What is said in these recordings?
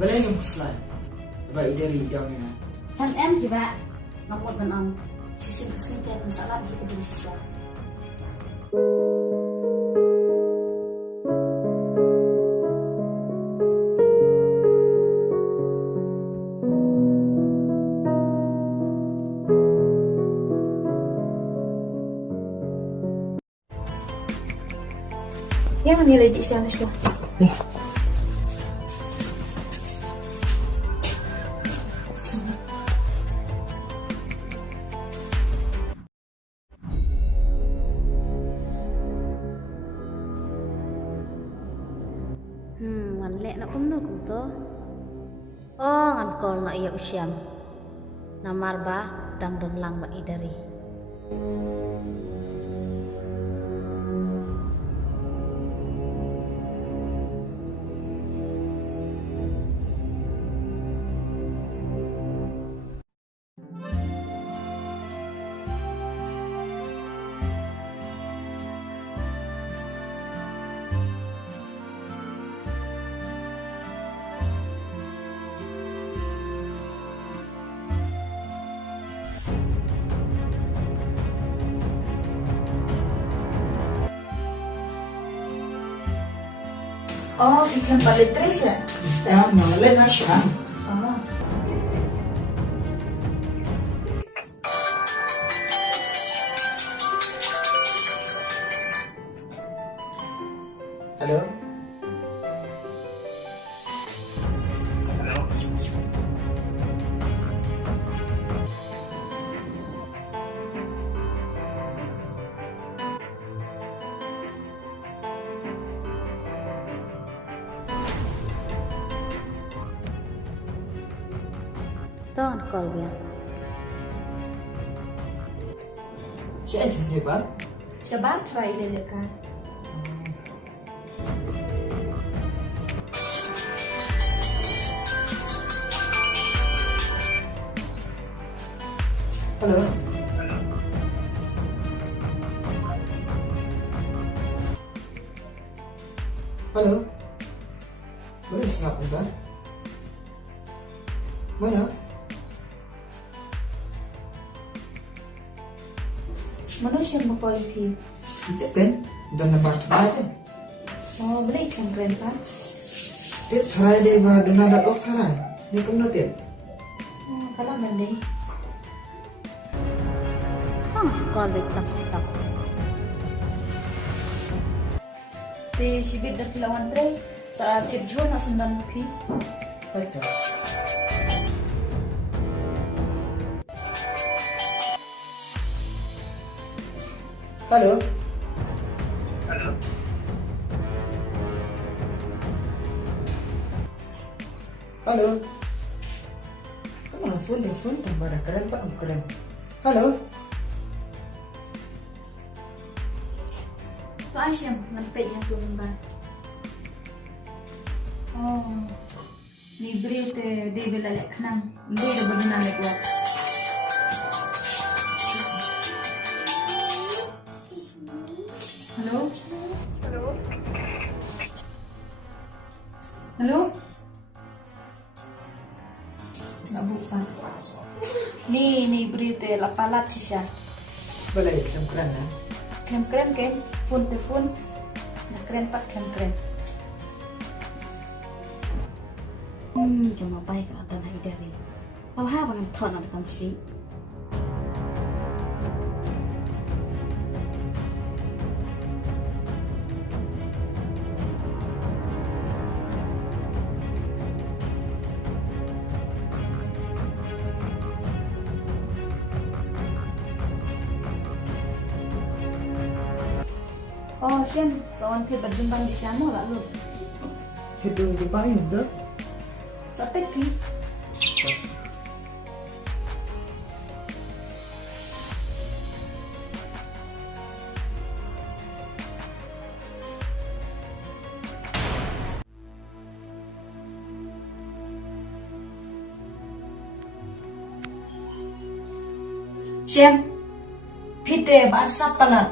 Balay yung puslay. Diba idari daw nila. Kan em juga ngamut dengan sisi kesini tiap masalah kita jadi sisa. Yang nilai di sana sudah. Nih. Ngan lek nak kumno kum to. Oh, ngan kol nak iya usiam. Namar ba dang don lang ba idari. Oh, iklan palit tres ya? Ya, malay na siya. Oh. Halo? To ngan kol biar. Siya ay titipan? Sabar try dulu kan. Halo? Halo? Boleh snap bentar? Mana? Mana siya mo call pi? Itu kan? Udah nampak aja. Oh, beli iklan keren kan? Tip tharay deh ba duna da dok tharay. Ni kum na tip. Kalau mandi. Tang kol betak stak. Di sibit dah kilawan tre saat tidjo nak 9 pi. Betul. Halo? Halo. Halo? Kamu telepon tambah dah keren pak, keren. Halo? To Aisyah ngempetnya tuh mbak. Oh, ni beri te dia bela lek kenang. Beri dah berdua lek buat. Halo? Halo. Halo? Nggak buka. Nih beri te lapalat sih siya. Boleh, yang keren ya. Keren kan? Phone telepon. Nah keren pak, keren. Cuma baik ada lah idari. Kau ha bang thon am kan si. Oh, Shem, kawan kita berjumpang di sana lalu. Hidung Jepang itu. Sampai ki. Shem, pite barsa palat.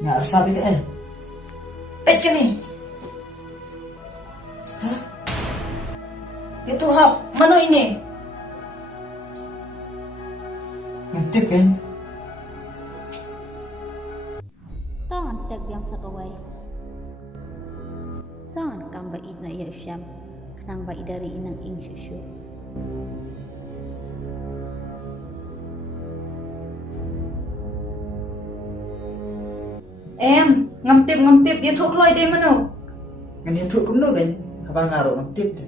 Nggak sabi ka eh. Pet kami. Itu hap, mana ini? Ngantip kan? Tangan tek yang sakawai. Tangan kang ba id na iya usyam. Kenang ba idari inang ing susu. Em, ngam tip, ya thuk loi đây mà đâu. Ngan yang thuk kumno kan? Abang ngaruh ngantip tu.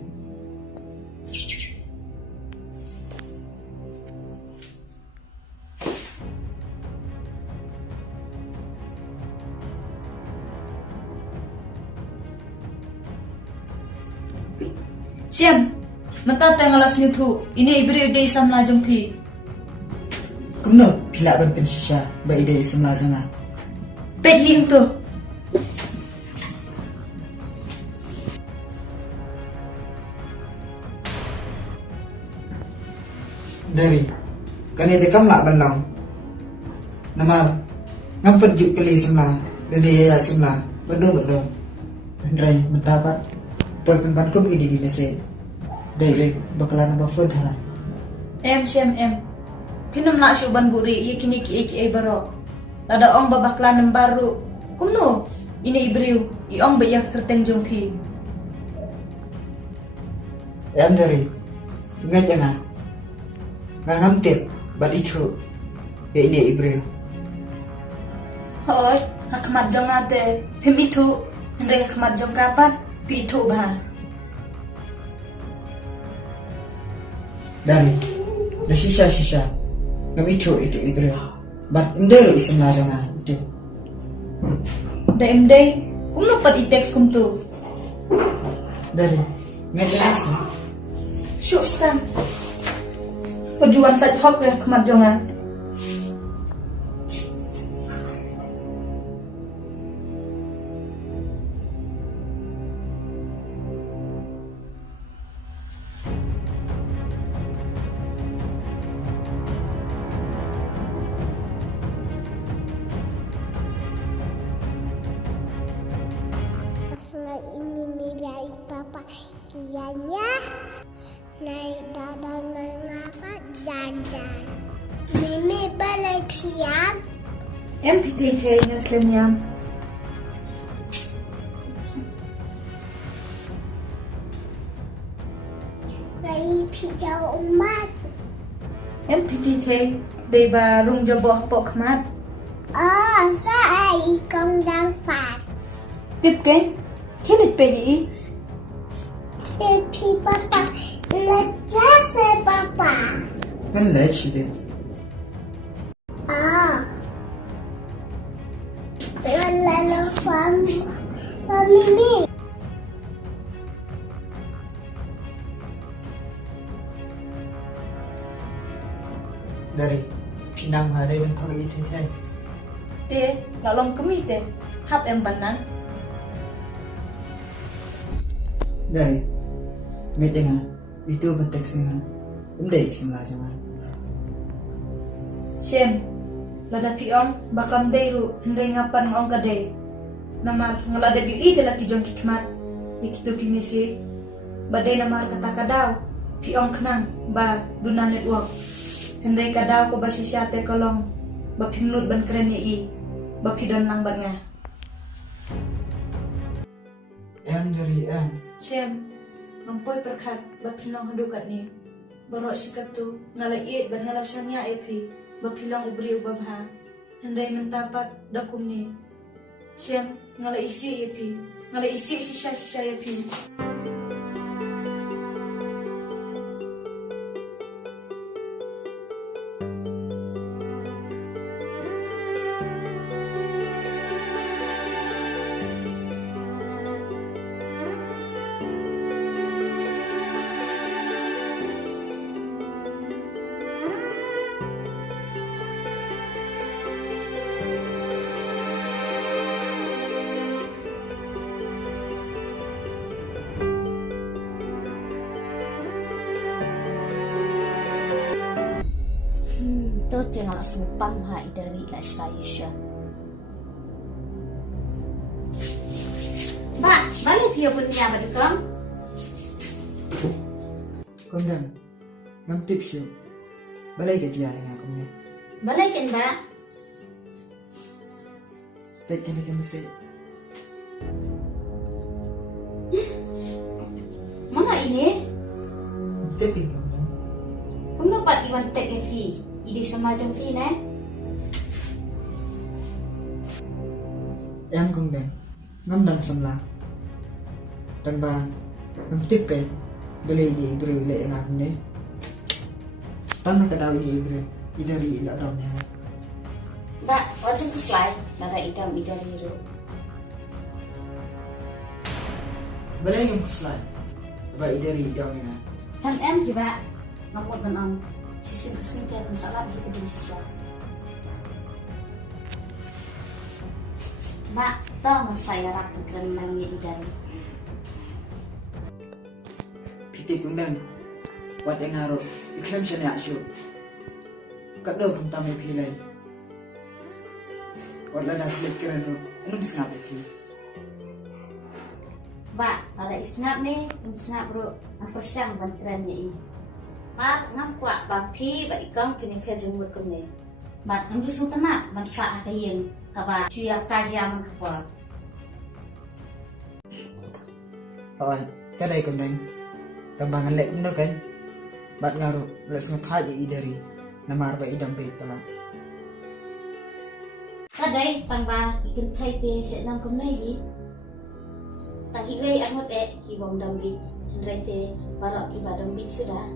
Siam, mata tengalas ni thu, ini ibri day samla jumpi. Kumno pilak ban pen shisha ba ide semla jangan. Pet lim tu. Dari kani te kam lak ban long. Nama ngampet juk kali semla, dari ya semla, bedo. Andrai mentabat. Poi pen kum idi di mese. Dai bakalan ba fud hana. Em siam em. Pinam nak syuban buri, ye kini ki baro. Ada ong babaklan baru. Kumno, ini ibriu, i ong ba ya kerteng jumpi. Em dari ngat jangan. Ngantip bat itu. Ya ini ibreu. Hoi, hakamat jong ate, pim itu, andre hakamat jong kapan, pi itu bah. Dari shisha ngam itu ibreu. Bat ndero isim la jangan itu. Daim day, kumno pat i-text kum tu. Dari ngat jangan sih. Syuk stam. Perjuan sat hop ya hakamat jongan. Setelah ini nilai papa kiannya naik dadan mengapa jajan. Mimi balik siang. Em piti na klem Naik pijau umat. Em piti day ba rung jaboh pok mat. Oh, saya ikan dapat. Tip ke? Kinit pegi. Tapi papa, lecah saya papa. Kan lai sih. Ah. Lalu Mimi. Dari pinam hari ben thong itu thay. Te, lalong kemi te. Hap em banan. Dari ngat jangan itu betek singa. Ndai semla jangan. Siem, lada piong bakam deiru hendai ngapan ngong kadai. Namar ngalada bi ide laki jong kikmat. Ikitu kimisi. Badai namar kata kadaw. Piong kenang ba duna network. Hendai kadaw ko basi syate kolong. Ba pimnut ban keren i. Ba pidon lang ban nga. Em dari em. Siem, ngampoy perkat ba pinong hadukat ni. Barok sikat tu ngalait ban ngalasanya epi. Ba pilang ubri ubabha. Hendai mentapat dakum ni. Siem, ngalaisi epi. Ngalaisi sisa epi. To tinggal sumpam hai dari la Israel. Ba, balik dia punya balik kam. Kondang, ngam tip siyo. Balay ka jaya nga kumne. Balikin ba? Pet ka na masih. Mana ini? Tip ka kondang. Kamu dapat iwan tek fi. Ini semacam fi ne? Em kondang, ngam dan samla. Tanpa ngam tip kay. Balay di bro le nga kumne. Tanpa kadaw ni bro. Idari ila daw niya. Ba, wajib slide. Nada idam idari ro. Balay ngam kuslay. Ba idari daw niya. Kan em kiba ngamut dengan sisi kesini kayak masalah di kerja sosial. Mbak, tahu nggak saya rapi kerendangnya idari. Piti kondang. Wat yang ngaruh. Ikram siya niya siyo. Kat daw kung tamay pilay. Wala na kulit kira no. Anong sangap ito? Mbak, ada isngap nih, isngap bro. Ang persyang banterannya ini. Mbak, ngapwa bapi, ba ikang kini kerja jumut kene. Mbak, ang gusto tenak, bansa kayen kaba cuya kaja man kapwa. Hoy, kadai kondang. Tambangan lek mo kan. Bat ngaruh. Let's ngatay idari. Namar ba idam bay pala. Kadai tangba ikin thay te sẽ nam kom nay di. Tak hiwe angot hibom dambi. Hendrai te barok iba dambi sudah.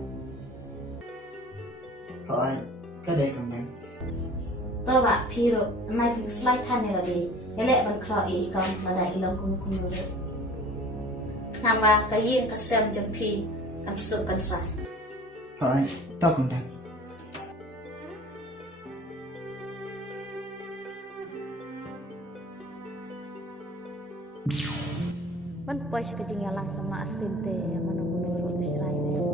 Hoy, kadai kondang. To ba piro nai ping slide thane la de. Ele ban kro e kam bada ilong kum kum ro. Tamba kayin kasem jampi kan su kan sa. Hoy, to kondang. Man pois ketinggalan sama arsin te mana menurut Israel.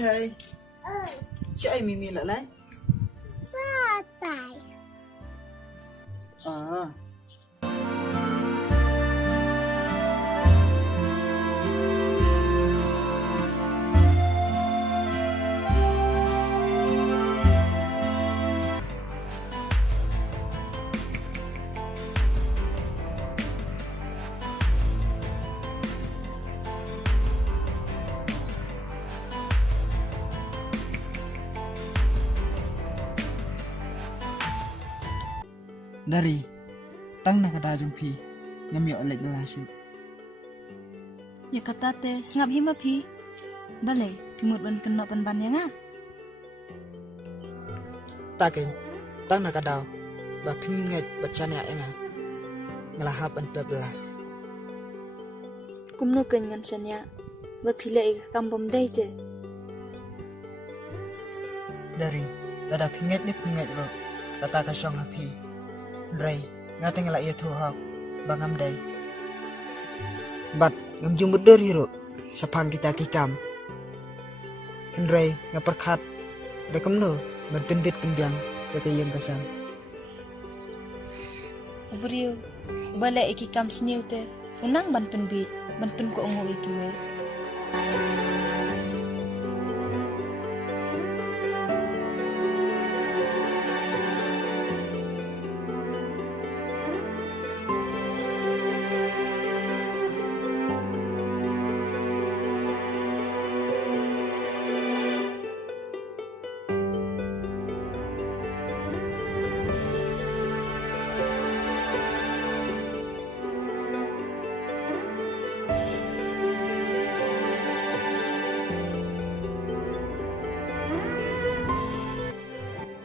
Thầy, cho ai mì lại lấy. Sa tài. À. Dari tang na kada jumpi ngam yo lek bala shu. Ya kata te sengap hima pi. Balai timut ban kena ban yang ah. Takin tang na kada ba phim nget bachan ya enga. Ngalahap an pebla. Kumno kenyan sanya. Ba pilai kampom dai te. Dari lada pinget ni pinget ro. Lata ka syong hapi. Ray, ngating la iya tuhak bangam day. Bat ngam jumbut dari ro. Sapang kita kikam. Ray ngaperkat. Rekam no ban penbit penbiang bagi yang kasam. Ubrio balai iki kam sniu te. Unang ban penbit ban pen ko ngo iki we.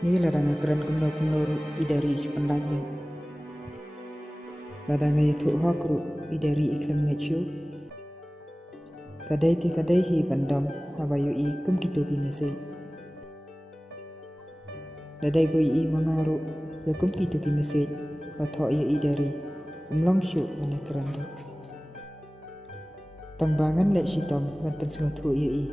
Ni ladang keren kumno idari sependang ni. Ladang itu hakru idari iklim ngecu. Kadai ti kadai hi bandam habayu I kum kitu ki mese. Ladai voi I mangaru ya kum kitu ki mese. Watho ya idari umlong syu mana keren. Tambangan lek sitom ban pensatu ya I.